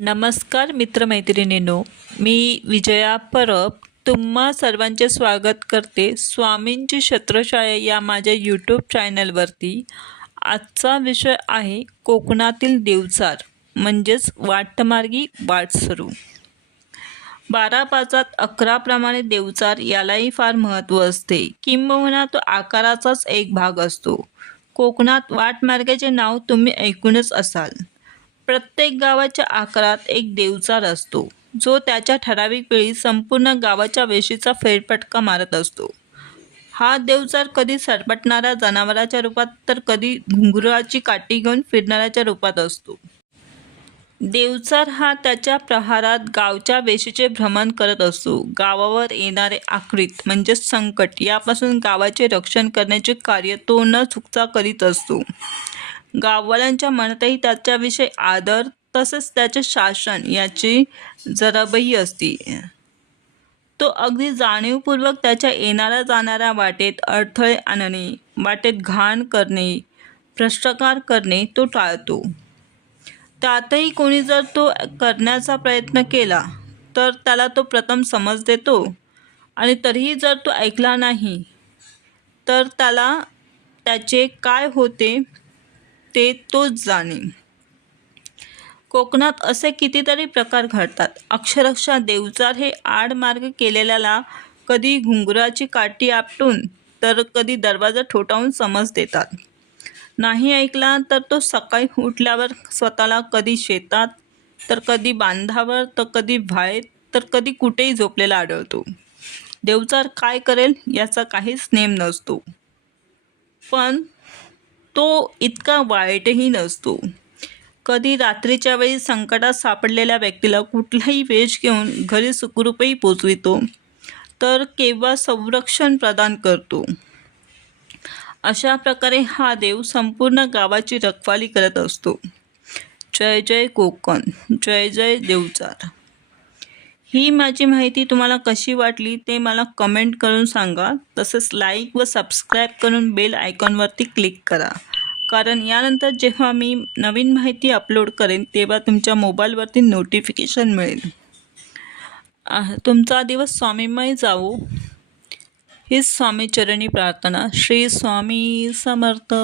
नमस्कार मित्रमैत्रिणींनो, मी विजया परब तुम्हा सर्वांचे स्वागत करते स्वामींची छत्रछाया या माझ्या यूट्यूब चॅनलवरती। आजचा विषय आहे कोकणातील देवचार म्हणजेच वाटमार्गी वाटसरू। 12/5 11 प्रमाणे देवचार यालाही फार महत्त्व असते, किंबहुना तो आकाराचाच एक भाग असतो। कोकणात वाटमार्गाचे नाव तुम्ही ऐकूनच असाल। प्रत्येक गावाच्या आकारात एक देवचार असतो, जो त्याच्या ठराविक वेळी संपूर्ण गावाच्या वेशीचा फेरफटका मारत असतो। हा देवचार कधी सरपटणाऱ्या जनावराच्या रूपात तर कधी घुंगराची काठी घेऊन फिरणाऱ्याच्या रूपात असतो। देवचार हा त्याच्या प्रहारात गावच्या वेशीचे भ्रमण करत असतो। गावावर येणारे आक्रीत म्हणजेच संकट यापासून गावाचे रक्षण करण्याचे कार्य तो न चुकता करीत असतो। गाववाल्यांच्या मनातही त्याच्याविषयी आदर तसेच त्याचे शासन याची जरबही असते। तो अगदी जाणीवपूर्वक त्याच्या येणाऱ्या जाणाऱ्या वाटेत अडथळे आणणे, वाटेत घाण करणे, भ्रष्टाचार करणे तो टाळतो। त्यातही कोणी जर तो करण्याचा प्रयत्न केला तर त्याला तो प्रथम समज देतो, आणि तरीही जर तो ऐकला नाही तर त्याला त्याचे काय होते ते तोच जाणे। कोकणात असे कितीतरी प्रकार घडतात। अक्षरशः देवचार हे आडमार्ग केलेल्याला कधी घुंगराची काठी आपटून तर कधी दरवाजा ठोठावून समज देतात। नाही ऐकला तर तो सकाळी उठल्यावर स्वतःला कधी शेतात तर कधी बांधावर तर कधी व्हाळेत तर कधी कुठेही झोपलेला आढळतो। देवचार काय करेल याचा काहीच नेम नसतो, पण तो इतका वाईटही नसतो। कधी रात्रीच्या वेळी संकटात सापडलेल्या व्यक्तीला कुठलाही वेश घेऊन घरी सुखरूपही पोचवितो, तर केव्हा संरक्षण प्रदान करतो। अशा प्रकारे हा देव संपूर्ण गावाची रखवाली करत असतो। जय जय कोकण, जय जय देवचार। ही माझी माहिती तुम्हाला कशी वाटली ते मला कमेंट करून सांगा। तसेच लाईक व सबस्क्राईब करून बेल आयकॉनवरती क्लिक करा, कारण यानंतर जेव्हा मी नवीन माहिती अपलोड करेन तेव्हा तुमच्या मोबाईलवरती नोटिफिकेशन मिळेल। तुमचा दिवस स्वामीमय जावो हीच स्वामीचरणी प्रार्थना। श्री स्वामी समर्थ।